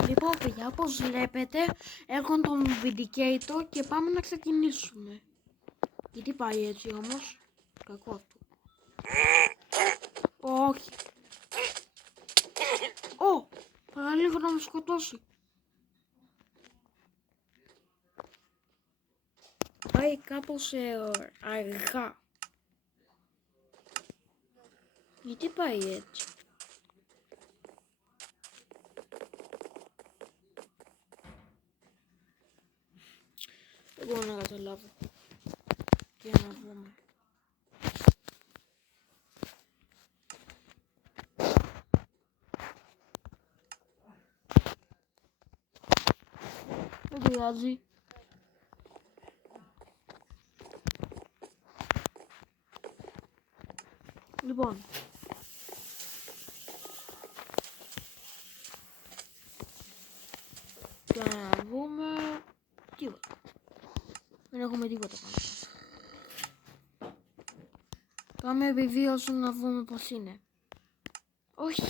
Λοιπόν, παιδιά, όπως βλέπετε, έχω τον Vindicator και πάμε να ξεκινήσουμε. Γιατί πάει έτσι όμως? Κακό αυτό. Όχι. Παραλίγο να με σκοτώσει. Πάει κάπως αργά. Γιατί πάει έτσι? Δεν μπορώ να καταλάβω. Και να βγούμε. Δεν πειράζει. Λοιπόν. Για να βγούμε. Τίποτα. Δεν έχουμε τίποτα πάνω. Πάμε επιβίωση να δούμε πως είναι. Όχι.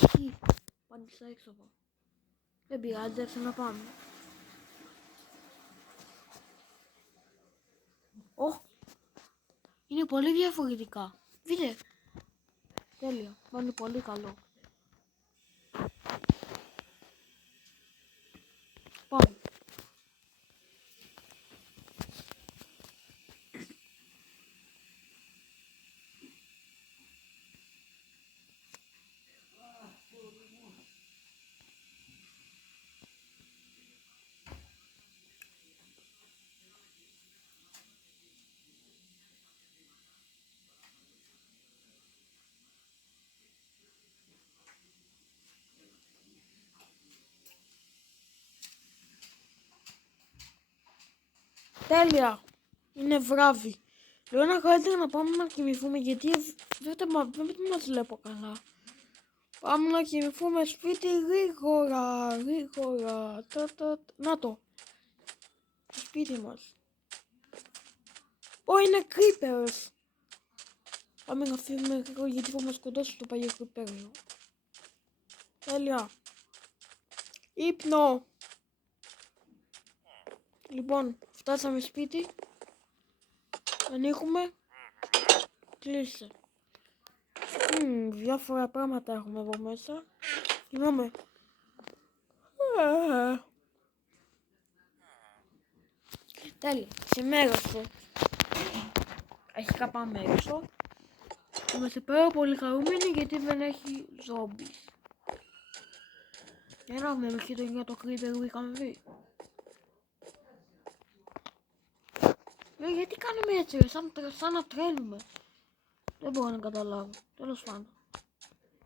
Πάνε στα έξοδο. Δεν πειράζει, θα ξαναπάμε. Είναι πολύ διαφορετικά. Δείτε. Τέλεια. Πάνε πολύ καλό. Πάμε. Τέλεια. Είναι βράδυ. Λέω να καλύτερα να πάμε να κοιμηθούμε γιατί δεν μας βλέπω καλά. Πάμε να κοιμηθούμε σπίτι γρήγορα. Να το. Σπίτι μας. Είναι creepers. Πάμε να φύγουμε γρήγορα γιατί θα μας σκοτώσει το παλιό creeper. Τέλεια. Ύπνο. Λοιπόν, φτάσαμε σπίτι. Ανοίγουμε. Κλείσε. Διάφορα πράγματα έχουμε εδώ μέσα. Συγγνώμη. Τέλεια. Ξημέρωσε. Αρχικά πάμε έξω. Είμαστε πάρα πολύ χαρούμενοι γιατί δεν έχει ζόμπις. Για να έχουμε μέχρι το για το creeper που είχαμε δει. Γιατί κάνουμε έτσι, σαν να τρέλουμε. Δεν μπορώ να καταλάβω. Τέλος πάντων.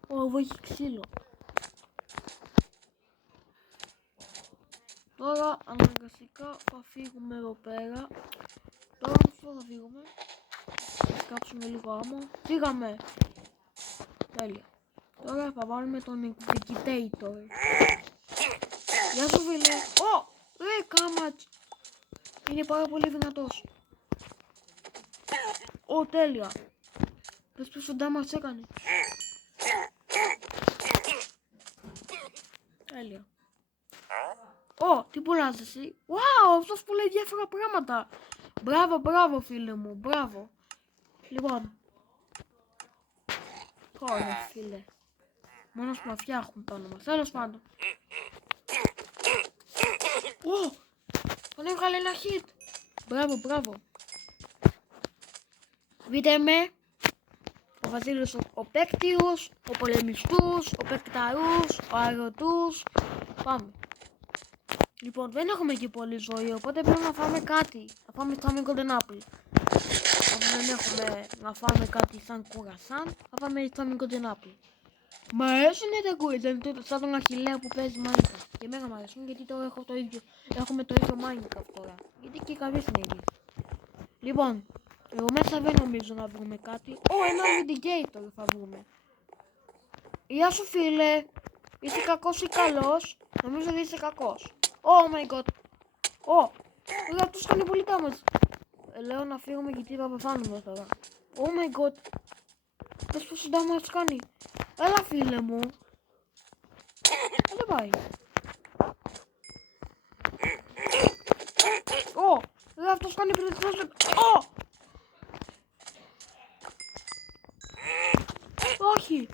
Εδώ έχει ξύλο. Τώρα αναγκαστικά θα φύγουμε εδώ πέρα. Τώρα θα φύγουμε. Θα κάψουμε λίγο άμμο. Φύγαμε. Τέλεια. Τώρα θα βάλουμε τον Vindicator. Γεια σου φίλε. Ρε κάματς. Είναι πάρα πολύ δυνατός. Τέλεια. Πες πως φοντά μας έκανε. Τέλεια. Τι πουλάς εσύ. Αυτός πουλάει διάφορα πράγματα. Μπράβο φίλε μου. Μπράβο. Λοιπόν. Ωραία φίλε. Μόνος που φτιάχνουν το όνομα. Τέλος πάντων. Τον έβγαλε ένα hit. Μπράβο. Δείτε με. Ο Βασίλης ο Παίκτιος, ο Πολεμιστούς, ο Παικταρούς, ο Αρωτούς. Πάμε. Λοιπόν, δεν έχουμε και πολύ ζωή, οπότε πρέπει να φάμε κάτι. Θα φάμε Golden Apple. Αν δεν έχουμε να φάμε κάτι σαν κουρασάν, θα φάμε Golden Apple. Μ' αρέσουν τα Golden, σαν τον Αχιλλέα που παίζει Minecraft. Και εμένα μ' αρέσουν γιατί τώρα έχω το ίδιο. Έχουμε το ίδιο Minecraft τώρα. Γιατί και καλή συνέχεια. Λοιπόν, εδώ μέσα δεν νομίζω να βρούμε κάτι. Ένα Vindicator θα βρούμε. Γεια σου φίλε. Είσαι κακός ή καλός? Νομίζω ότι είσαι κακός. Oh my god. Αυτός κάνει πολύ damage. Λέω να φύγουμε γιατί θα πεθάνουμε τώρα. Oh my god. Πες πόσο damage κάνει. Έλα φίλε μου. Δεν πάει. κάνει πυρετός. Όχι.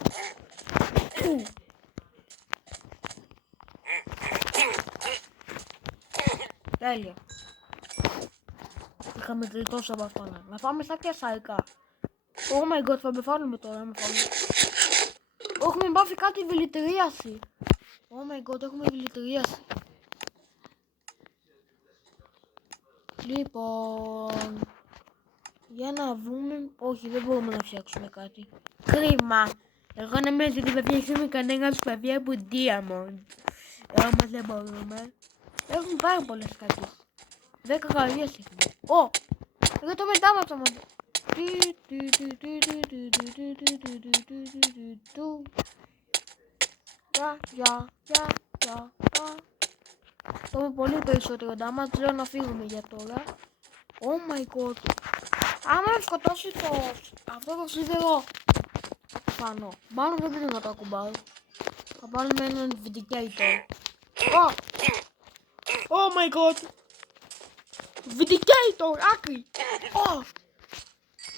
Τέλεια. Είχαμε γλιτώσει από αυτό. Να πάμε στα πιασαϊκά. Oh my god, θα με φάνουμε τώρα. Έχουμε μπάφει κάτι δηλητηρίαση. Oh my god, έχουμε δηλητηρίαση. Λοιπόν, για να δούμε. Όχι, δεν μπορούμε να φτιάξουμε κάτι. Κρίμα. Εγώ νομίζω ότι θα φτιάξουμε κανένα παιδιά από Diamond. Όμως δεν μπορούμε. Έχουμε πάρα πολλές κακές. 10 καρδιές έχουμε. Εγώ το μετάβασα μόνο. Έχουμε πολύ περισσότερο damage, λέω να φύγουμε για τώρα. Oh my god. Άμα σκοτώσει αυτό το σίδερο, θα το φάνω. Μάλλον δεν πρέπει να το ακουμπάω. Θα βάλουμε έναν Vindicator. Oh my god. Vindicator, άκρη.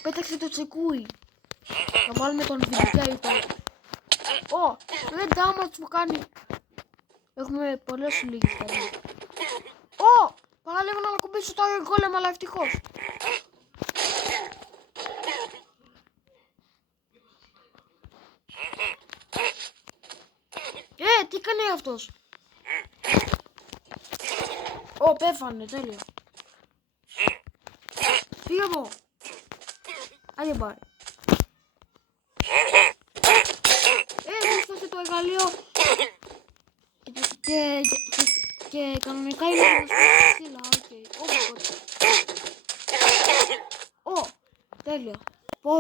Πέταξε το τσεκούι. Θα βάλουμε τον Vindicator. Δεν damage που κάνει. Έχουμε πολλές λίγες καλές. Παραλίγο να ακουμπήσω το Iron Golem, αλλά ευτυχώς. Τι έκανε αυτός? Πέφανε, τέλεια. Φύγε από. Άντε πάει. Έφτασε το εργαλείο. Και κανονικά είναι στήλα, οκ. Τέλεια.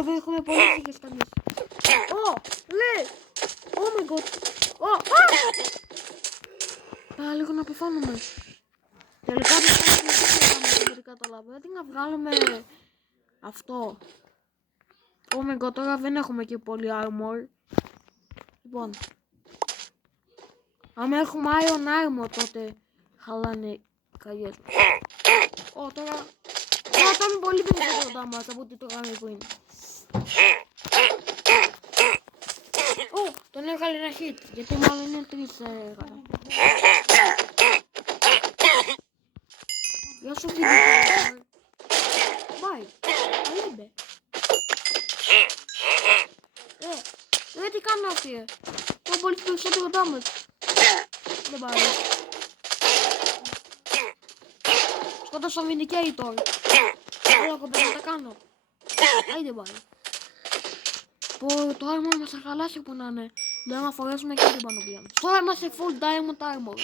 Δεν έχουμε πολλές φύγες κανείς. Λε. Oh my god. Λίγο να πεθάνουμε. Τελικά δεν καταλαβαίνω. Τι να βγάλουμε αυτό. Oh my god, τώρα δεν έχουμε και πολύ armor. Λοιπόν. Αν έχουμε iron armor τότε χαλάνε οι καγιές μας. Τώρα κάνουμε πολύ περισσότερο damage από ό,τι το κάνουμε πριν. Τον έβγαλε ένα hit, γιατί μάλλον είναι 3 έκανα. Γεια σου φίλε. Πάει, αλήμπε. Τι κάνω αυτή, έχω πολύ περισσότερο damage. Δεν πάει. Σκότωσα Vindicator. Όλα κομπές να τα κάνω. Δεν πάει. Το armor μας θα χαλάσει που να είναι. Δεν να φορέσουμε και την πανοπλία. Τώρα είμαστε full diamond armor.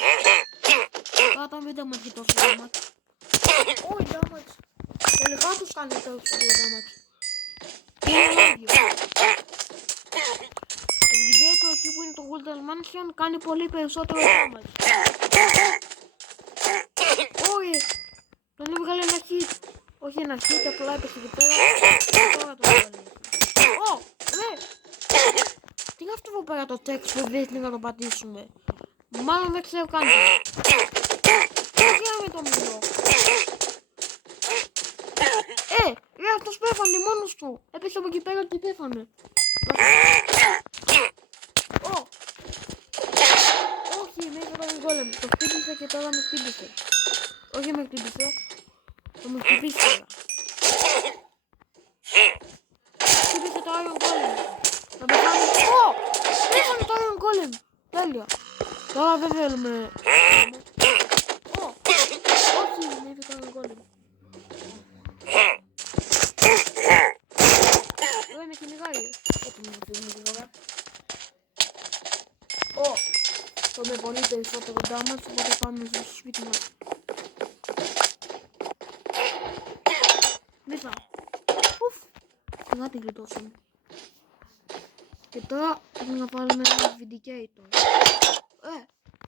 Τώρα τα βίντεο μας έχει τόσο damage. Όχι damage. Τελικά τους κάνει τόσο damage. Είναι άδειο. Το Vindicator εκεί που είναι το Golden Mansion κάνει πολύ περισσότερο damage. Όχι. Τον έβγαλε ένα hit. Όχι ένα hit, απλά έπαιξε εκεί πέρα. Τώρα το έβγαλε. Τι είναι αυτό που πέρα το text που δείχνει να το πατήσουμε? Μάλλον δεν ξέρω καν. Τι με το μιλώ. Αυτός πέφανε μόνος του. Έπεσε από εκεί πέρα και πέφανε. Όχι, με έφερε τον Golem. Το χτύπησε και τώρα με χτύπησε. Όχι με χτύπησε. Το με χτυπήσει τώρα. Χτύπησε το Iron Golem. Θα πεθάνει. Πέσανε το Iron Golem. Τέλεια. Τώρα δεν θέλουμε. Όχι, με έφερε το Iron Golem. Τώρα με κυνηγάει. Έτσι με φύγουμε τώρα. Το με πολύ περισσότερο damage, οπότε πάμε στο σπίτι μας. Μέσα. Να την γλιτώσαμε. Και τώρα πρέπει να βάλουμε ένα Vindicator.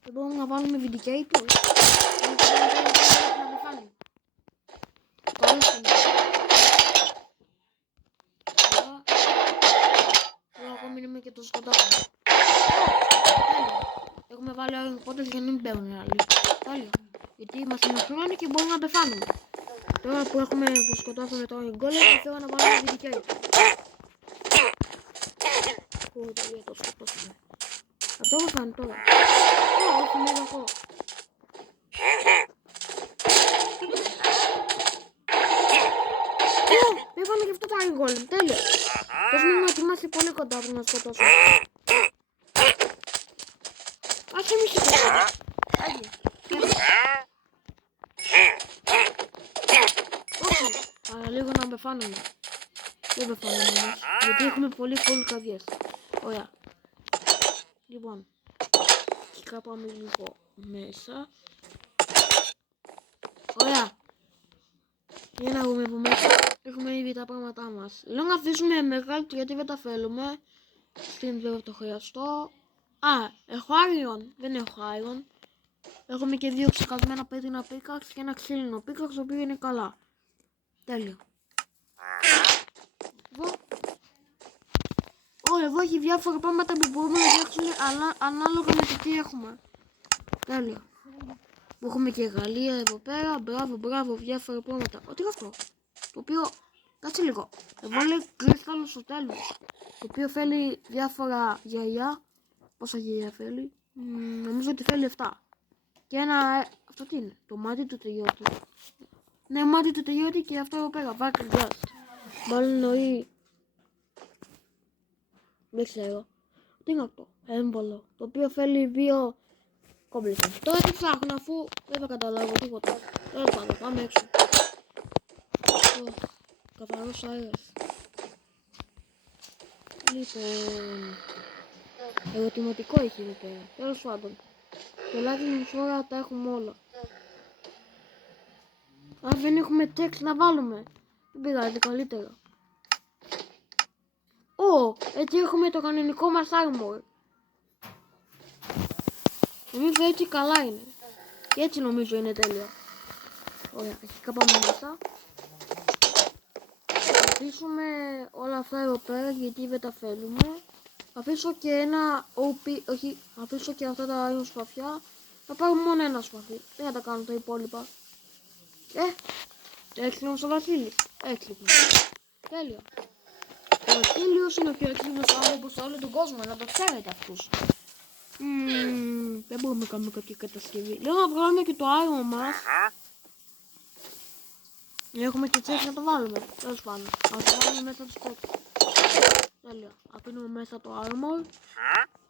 Δεν μπορούμε να βάλουμε Vindicator. Να πεθάνει. Τώρα ακόμη είμαι και το σκοτάδι. Έχουμε βάλει άλλους πόντες για να μην παίρνουν άλλοι. Τέλεια. Γιατί μας ενοχλούν και μπορούμε να πεθάνουμε. Τώρα που σκοτώσαμε τώρα την γκόλεμ, θέλω να βάλουμε την δικιά του. Για το σκοτώσουμε. Αυτό που φάνε τώρα. Όχι, είναι εγώ. Έβαλε και αυτό το Iron Golem, τέλεια. Πώς μείνουμε ότι είμαστε πολύ κοντά που να σκοτώσουμε. Ας εμείς το κάνουμε. Όχι, αλλά λίγο να πεθάνουμε. Δεν πεθάνουμε όμως, γιατί έχουμε πολύ καρδιές. Ωραία. Λοιπόν, και πάμε λίγο μέσα. Ωραία. Για να δούμε από μέσα. Έχουμε ήδη τα πράγματά μας. Λέω να αφήσουμε μεγάλο γιατί δεν τα θέλουμε. Στην βέβαια το χρειαστώ. Έχω Iron. Δεν έχω Iron. Έχουμε και 2 ξεχασμένα πέτρινα πίκαξ και ένα ξύλινο πίκαξ, το οποίο είναι καλά. Τέλεια. Εδώ έχει διάφορα πράγματα που μπορούμε να φτιάξουμε ανάλογα με το τι έχουμε. Τέλεια. Έχουμε και Γαλλία εδώ πέρα. Μπράβο, διάφορα πράγματα. Τι είναι αυτό? Το οποίο, κάτσε λίγο. Έβαλε κρύσταλλο στο τέλος. Το οποίο θέλει διάφορα γυαλιά. Πόσα γυαλιά θέλει? Νομίζω ότι θέλει 7. Και ένα, αυτό τι είναι? Το μάτι του τελειώτη. Ναι, μάτι του τελειώτη και αυτό εδώ πέρα. Βάρκερ Dust. Μάλλον εννοεί. Δεν ξέρω. Τι είναι αυτό? Έμπολο. Το οποίο θέλει 2 κόμπλετα. Τώρα τι ψάχνω αφού δεν θα καταλάβω τίποτα. Τέλος πάντων, πάμε έξω. Καθαρός αέρας. Λοιπόν, ερωτηματικό έχει εδώ πέρα. Τέλος πάντων. Τουλάχιστον τώρα τα έχουμε όλα. Αν δεν έχουμε text να βάλουμε, δεν πειράζει, καλύτερα. Έτσι έχουμε το κανονικό μας armor. Νομίζω έτσι καλά είναι. Και έτσι νομίζω είναι τέλεια. Ωραία, αρχικά πάμε μέσα. Θα αφήσουμε όλα αυτά εδώ πέρα γιατί δεν τα θέλουμε. Θα αφήσω και ένα OP, όχι, θα αφήσω και αυτά τα iron σπαθιά. Θα πάρουμε μόνο ένα σπαθί, δεν θα τα κάνω τα υπόλοιπα. Έκλεινο στο Βασίλη. Έκλεινο. Τέλεια. Ο Βασίλειος είναι ο πιο έκλεινος άνθρωπος σε όλο τον κόσμο, να το ξέρετε αυτούς. Δεν μπορούμε να κάνουμε κάποια κατασκευή. Λέω να βγάλουμε και το άρμο μας. Έχουμε και τσέκ να το βάλουμε. Τέλος πάντων. Να το βάλουμε μέσα στο τσέκ. Τέλεια. Αφήνουμε μέσα το armor.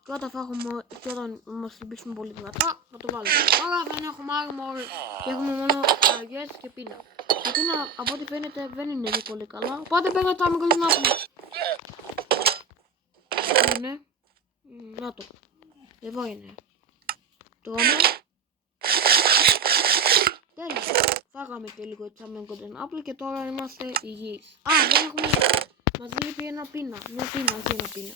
Και όταν θα έχουμε, και όταν μας χτυπήσουμε πολύ δυνατά, θα το βάλουμε. Τώρα δεν έχουμε armor και έχουμε μόνο αργές και πίνα. Η πίνα από ό,τι φαίνεται δεν είναι και πολύ καλά. Οπότε παίρνω το armor να πούμε. Είναι. Να το. Εδώ είναι. Τρώμε. Τέλεια. Φάγαμε και λίγο τσάμεν golden apple και τώρα είμαστε υγιείς. Δεν έχουμε. Μας λείπει ένα πίνα. Μια πίνα, όχι ένα πίνα.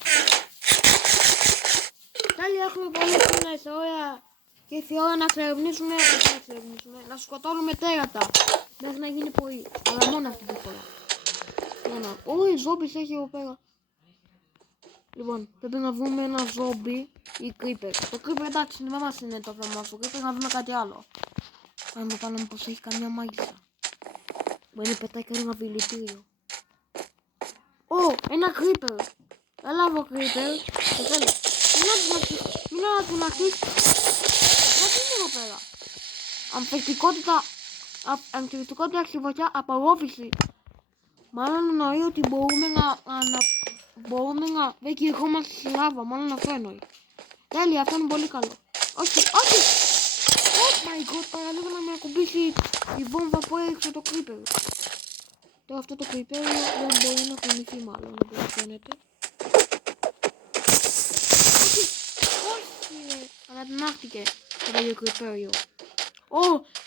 Τέλεια, έχουμε πολλές πίνες. Ωραία. Και ήρθε η ώρα να εξερευνήσουμε. Να σκοτώνουμε τέρατα. Μέχρι να γίνει πρωί. Αλλά μόνο αυτή τη φορά. Οι ζόμπις έχει εδώ πέρα. Λοιπόν, πρέπει να βρούμε ένα ζόμπι ή creeper. Το creeper εντάξει, δεν μας είναι το θέμα στο creeper, να βρούμε κάτι άλλο. Αν το κάνουμε πως έχει καμιά μάγισσα. Μπορεί να πετάει κανένα δηλητήριο. Ένα creeper. Έλα εδώ creeper. Το θέλω. Μην ανατιναχτείς. Τι είναι εδώ πέρα? Ανθεκτικότητα αξιβωτιά απαγόφηση. Μάλλον εννοεί ότι μπορούμε να δεν κυνηγόμαστε στη λάβα, μάλλον αυτό εννοεί. Τέλεια, αυτό είναι πολύ καλό. Όχι. Oh my god, παραλίγο να με ακουμπήσει η βόμβα που έριξε το creeper. Τώρα αυτό το creeper δεν μπορεί να κουνηθεί μάλλον, όπως φαίνεται. Όχι, ανατινάχτηκε το παλιό creeper.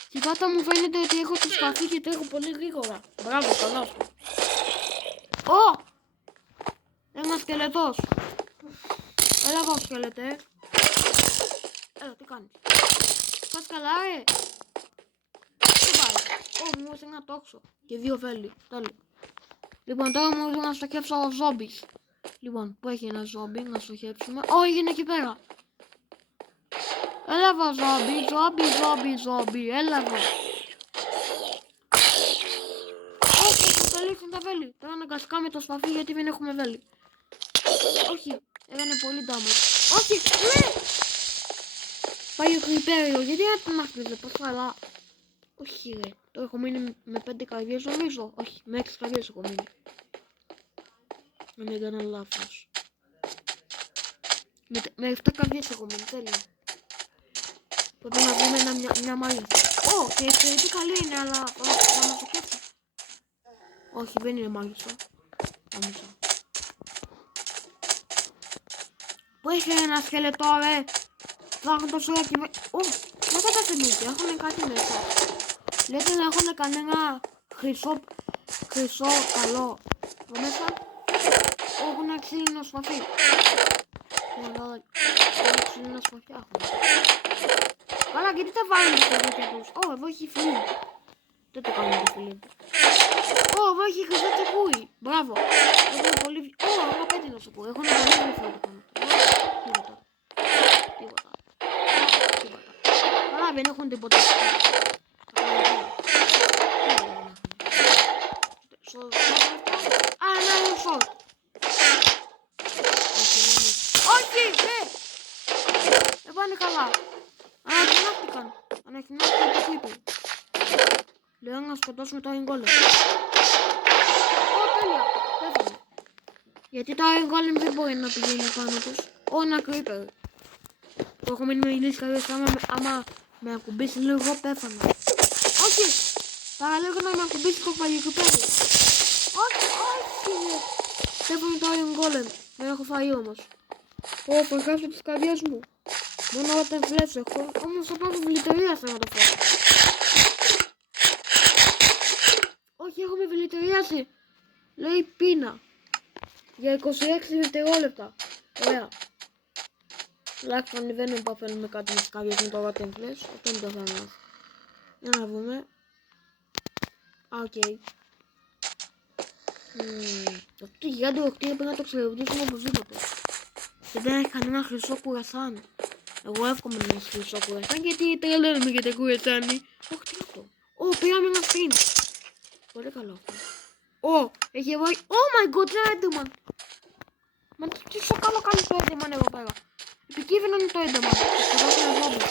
Και κάτω μου φαίνεται ότι έχω το σπαθί και τρέχω πολύ γρήγορα. Μπράβο, καλά σου. Ένα σκελετός. Έλα εδώ σκελετέ. Έλα, τι κάνεις? Πας καλά ρε? Τι πάει? Μου έδωσε ένα τόξο. Και 2 βέλη. Τέλειο. Λοιπόν, τώρα μου έδωσε να στοχεύσω ζόμπις. Λοιπόν, που έχει ένα ζόμπι να στοχεύσουμε. Είναι εκεί πέρα. Έλα εδώ ζόμπι. Έλα εδώ. καλύψαν τα βέλη. Τώρα αναγκαστικά με το σπαθί γιατί δεν έχουμε βέλη. Όχι, έκανε πολύ damage. Όχι, ναι! Πάει ο κρυπέριο, γιατί δεν τον άκρυζε, πώς καλά. Όχι ρε, τώρα έχω μείνει με 5 καρδιές νομίζω. Όχι, με 6 καρδιές έχω μείνει. Δεν έκανα λάθος. Με 7 καρδιές έχω μείνει, τέλεια. Πρέπει να βρούμε μια μάγισσα. Ω, και η εξαιρετή καλή είναι, αλλά θα μας το κέψει. Όχι, δεν είναι μάγισσα. Νομίζω. Πού έχει ένα σκελετό ρε. Ψάχνω τόσο εκεί. Ω, δεν καταστημίτη, έχουν κάτι μέσα. Λέτε να έχουν κανένα χρυσό καλό. Το μέσα. Έχουν ένα ξύλινο σπαθί. Ένα ξύλινο σπαθί έχουν. Καλά, γιατί τα βάλουν τα σπαθιά τους. Ω, εδώ έχει φιλί. Δεν το κάνουν το φιλί. Ω, εδώ έχει χρυσό τσεκούι. Μπράβο. Έχουν πολύ... Ω, εγώ πέτεινο τσεκούι. Έχουν πολύ διαφορετικό. Τίποτα. Καλά, δεν έχουν τίποτα. Α, ένα άλλο σορτ. Όχι, ναι. Δεν πάνε καλά. Ανακοινώθηκαν το creeper. Λέω να σκοτώσουμε το Iron Golem. Ω, τέλεια. Πέθανε. Γιατί το Iron Golem δεν μπορεί να πηγαίνει πάνω τους. Ω, ένα creeper. Το έχω μείνει με ηλίσεις καρδιές. Άμα με ακουμπήσει λίγο πέθανα. Όχι. Παραλέγω να με ακουμπήσει το παγικουπέδι. Όχι, όχι. Πέθανε το Iron Golem. Δεν έχω φαΐ όμως. Ω, παγάψω τις καρδιές μου. Μόνο όταν φλές έχω. Όμως θα πάω βλητηρίασα να το φάω. Όχι, έχουμε βλητηρίαση. Λέει πείνα. Για 26 δευτερόλεπτα. Ωραία. Τουλάχιστον ανεβαίνουμε που αφήνουμε κάτι με τις καρδιές με το rotten flesh. Αυτό είναι το θέμα μας. Για να δούμε. Οκ. Αυτό το γιγάντιο κτίριο πρέπει να το ξερευνήσουμε οπωσδήποτε. Και δεν έχει κανένα χρυσό κουρασάν. Εγώ εύχομαι να έχει χρυσό κουρασάν γιατί τρελαίνουμε για τα κουρασάνι. Όχι, τι είναι αυτό. Ω, πήραμε ένα sprint. Πολύ καλό αυτό. Ω, έχει βάλει. Oh my god, ένα Enderman. Μα τι σου κάνω κάνει το Enderman εδώ πέρα. Επικίνδυνο είναι το Enderman. Θα σκοτώσω ένα ζόμπι.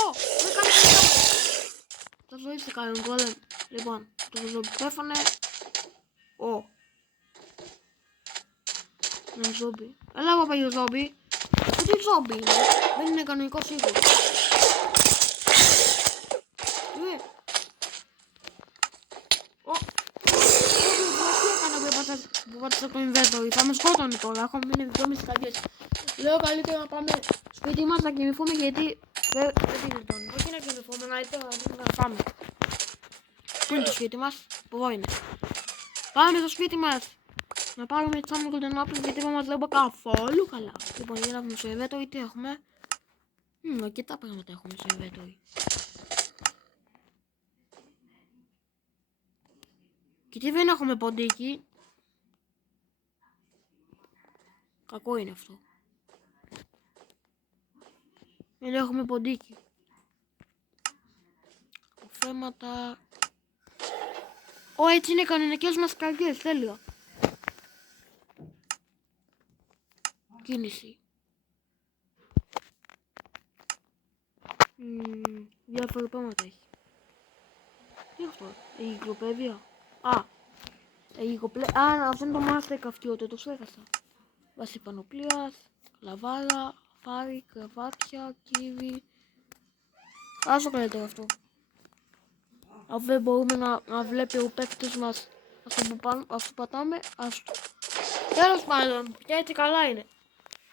Ω, δεν κάνει το θα ζωήσει Iron Golem. Λοιπόν, το ζόμπι πέφανε. Ω. Ένα ζόμπι. Έλα εγώ πάει ο ζόμπι. Αυτό τι ζόμπι είναι. Δεν είναι κανονικό σίγουρο. Που πάτησα το inventory, θα με σκότωνε τώρα, έχω μείνει 2,5 καρδιές. Λέω καλύτερα να πάμε σπίτι μας να κοιμηθούμε γιατί δεν κοιμηθούμε. Όχι να κοιμηθούμε, καλύτερα να πάμε. Πού είναι το σπίτι μας, που εδώ είναι. Πάμε στο σπίτι μας. Να πάρουμε τις άμμο golden apples γιατί δεν μας βλέπω καθόλου καλά. Λοιπόν, για να δούμε στο inventory τι έχουμε. Αρκετά πράγματα έχουμε στο inventory. Και τι δεν έχουμε ποντίκι. Κακό είναι αυτό. Δεν έχουμε ποντίκι. Θέματα. Ω, έτσι είναι κανονικές μας καρδιές, τέλεια. Κίνηση. Διάφορα πράγματα έχει. Τι αυτό, αιγικοπαίδεια. Αυτό είναι το master καυτιότητα, το ξέχασα. Βάση πανοπλίας, λαβάρα, φάρι, κρεβάτια, κύβι. Άσο καλύτερο αυτό. Αφού δεν μπορούμε να βλέπει ο παίκτης μας ας το πατάμε, ας το. Τέλος πάντων, και έτσι καλά είναι.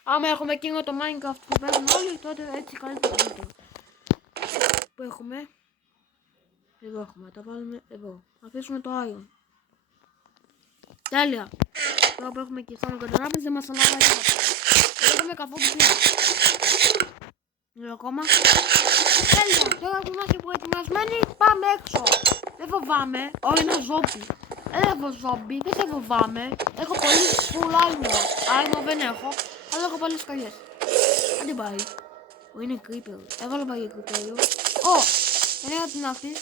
Άμα έχουμε εκείνο το Minecraft που παίζουν όλοι, τότε έτσι καλύτερα. Που έχουμε. Εδώ έχουμε, τα βάλουμε εδώ. Αφήσουμε το iron. Τέλεια. Τώρα που έχουμε και σαν κοντανάπες δεν μας ανάβει τίποτα. Δεν έχουμε καθόλου πίσω. Λίγο ακόμα. Τέλεια. Τώρα που είμαστε προετοιμασμένοι πάμε έξω. Δεν φοβάμαι. Όχι ένα ζόμπι. Έχω ζόμπι. Δεν σε φοβάμαι. Έχω πολύ full armor. Armor δεν έχω. Αλλά έχω πολλές καρδιές. Αν την πάει. Είναι creeper. Έβαλα πάει creeper. Ω. Δεν έχω την αυτή.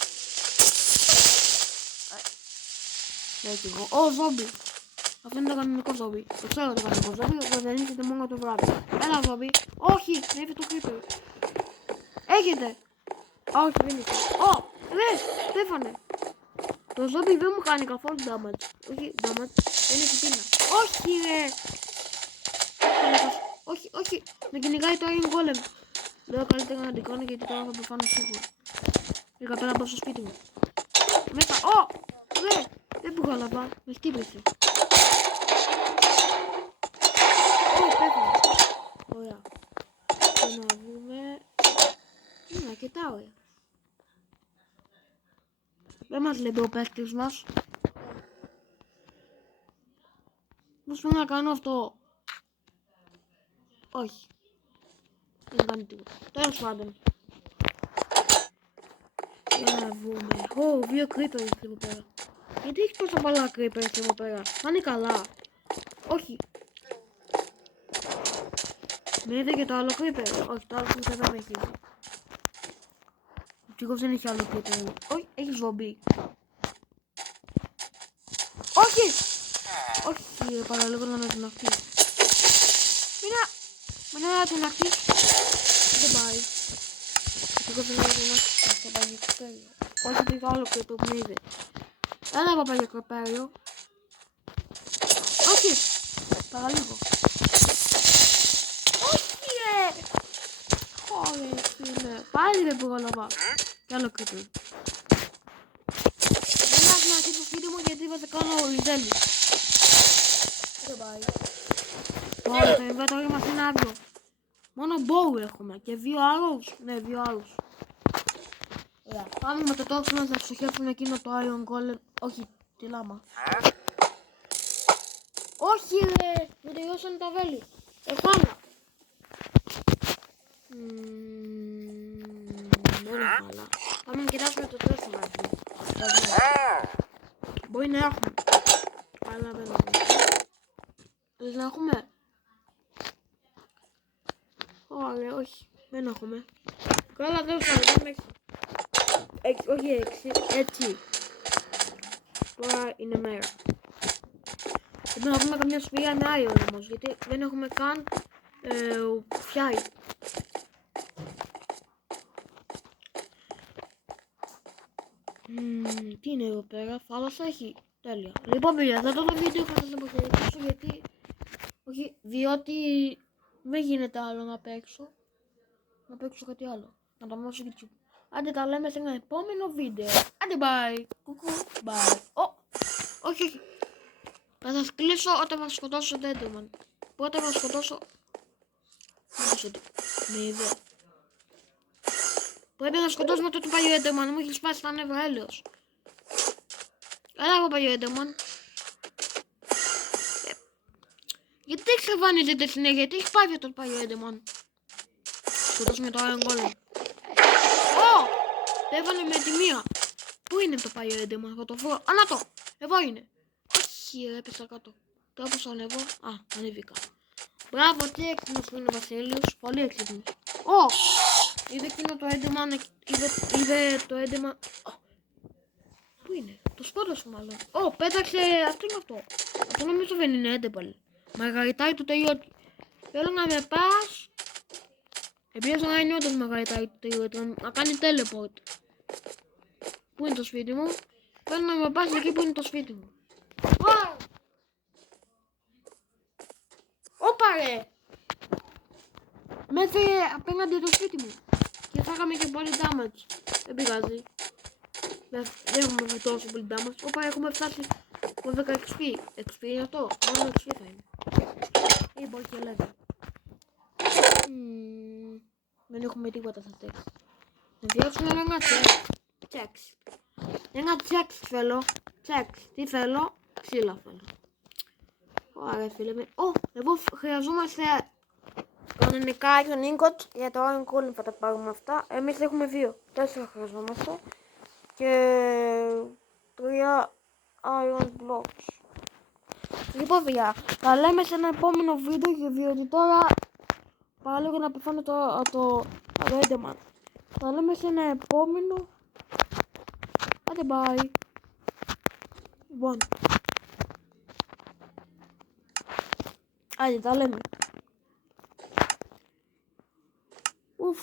Λέω και εγώ. Ω, ζόμπι. Αυτό είναι το κανονικό ζόμπι. Το ξέρω το κανονικό ζόμπι, το γεννήσετε μόνο το βράδυ. Έλα ζόμπι. Όχι, δεν είναι το creeper. Έχετε. Όχι, δεν είναι. Ω, δεν φάνε. Το ζόμπι δεν μου κάνει καθόλου damage. Όχι, damage. Δεν έχει πείνα. Όχι, ρε. Όχι, όχι. Με κυνηγάει το Iron Golem. Λέω καλύτερα να την κάνω γιατί τώρα θα πεθάνω σίγουρα. Πήγα πέρα από στο σπίτι μου. Μέσα. Ω! Ρε! Δεν πρόλαβα. Με χτύπησε. Ω, πέθανε. Ωραία. Και να δούμε. Είναι αρκετά ωραία. Δεν μας λέει ο παίκτης μας. Πώς πρέπει να κάνω αυτό. Όχι. Δεν κάνει τίποτα. Τέλος πάντων. Για να δούμε. Ω, 2 creepers εδώ πέρα. Γιατί έχει τόσα πολλά creepers εδώ πέρα. Πάνε καλά. Όχι. Με είδε και το άλλο creeper. Όχι, το άλλο creeper δεν με έχει δει. Ευτυχώς δεν έχει άλλο creeper. Όχι, έχει ζόμπι. Όχι! Όχι, παραλίγο να την αχτεί. Μην την αχτεί. Δεν πάει. Ευτυχώς δεν έχει την αχτεί. Αυτό πάει για κρεπέριο. Όχι, πήγα άλλο creeper που με είδε. Έλα παπά για κρεπέριο. Όχι! Παραλίγο. Όχι ρε! Ωραία φίλε. Πάλι δεν πρόλαβα. Κι άλλο creeper. Δεν άρχισα να αρχίσει το σπίτι μου γιατί θα κάνω λιζέλι. Δεν πάει. Ωραία, το inventory μας είναι άδειο. Μόνο bow έχουμε και 2 arrows. Ναι, 2 arrows. Ωραία, πάμε με το torch μας να ψυχεύσουμε εκείνο το iron golem. Όχι, τη λάμα. Όχι ρε, μου τελειώσανε τα βέλη. Έχω άλλα. Δεν έχω άλλα. Πάμε να κοιτάσουμε το torch μας. Μπορεί να έχουμε. Αλλά δεν έχουμε. Θες να έχουμε. Ωραία, όχι. Δεν έχουμε. Καλά, δεν έχουμε 6. Όχι 6. Έτσι. Τώρα είναι μέρα. Πρέπει να βρούμε καμιά σφυρία με iron όμως. Γιατί δεν έχουμε καν φιάι. Τι είναι εδώ πέρα, θάλασσα έχει. Τέλεια. Λοιπόν παιδιά, θα το βίντεο θα σας αποχαιρετήσω γιατί... Όχι, διότι δεν γίνεται άλλο να παίξω. Να παίξω κάτι άλλο. Να το μάθω στο YouTube. Άντε τα λέμε σε ένα επόμενο βίντεο. Άντε bye. Κουκού. Bye. Όχι, όχι. Θα σας κλείσω όταν θα σκοτώσω το Enderman. Πότε θα σκοτώσω... Με είδε. Πρέπει να σκοτώσουμε το παλιό Enderman. Μου έχει σπάσει τα νεύρα έλεος. Έλα από παλιό Enderman. Γιατί εξαφανίζεται συνέχεια, γιατί έχει πάει το παλιό Enderman. Σκοτώσουμε το Iron Golem. Το έβαλε με τη μία. Πού είναι το παλιό Enderman, θα το βρω. Α, να το! Εδώ είναι. Όχι, έπεσα κάτω. Τώρα πώς ανέβω. Α, ανέβηκα. Μπράβο, τι έξυπνος που είναι ο Βασίλειος. Πολύ έξυπνος. Είδε εκείνο το Enderman. Είδε το Enderman. Πού είναι, το σκότωσε μάλλον. Πέταξε, αυτό είναι αυτό. Αυτό νομίζω δεν είναι Enderman. Μαγαριτάρι του τελειώτη. Θέλω να με πας. Επειδή να είναι όντως μαγαριτάρι του τελειώτη. Να κάνει teleport. Πού είναι το σπίτι μου. Θέλω να με πας εκεί που είναι το σπίτι μου. Όπα ρε. Μέθε απέναντι το σπίτι μου. Και θα είχαμε και πολύ damage. Δεν πειράζει. Δεν έχουμε τόσο πολύ damage. Όπα έχουμε φτάσει το 10 XP. XP είναι αυτό. Μόνο XP θα είναι. Ή μπορεί και λέγα. Δεν έχουμε τίποτα στα text. Να φτιάξουμε ένα text. Ένα text θέλω. Text. Τι θέλω. Ξύλα θέλω. Ωραία φίλε μου. Εδώ χρειαζόμαστε κανονικά Iron Ingot. Για το Iron Golem θα τα πάρουμε αυτά. Εμείς έχουμε 2. 4 χρειαζόμαστε. Και 3 Iron Blocks. Λοιπόν παιδιά, τα λέμε σε ένα επόμενο βίντεο διότι τώρα παραλίγο να πεθάνω το Enderman. Τα λέμε σε ένα επόμενο. Άντε bye. Λοιπόν. Άντε, τα λέμε. Ουφ.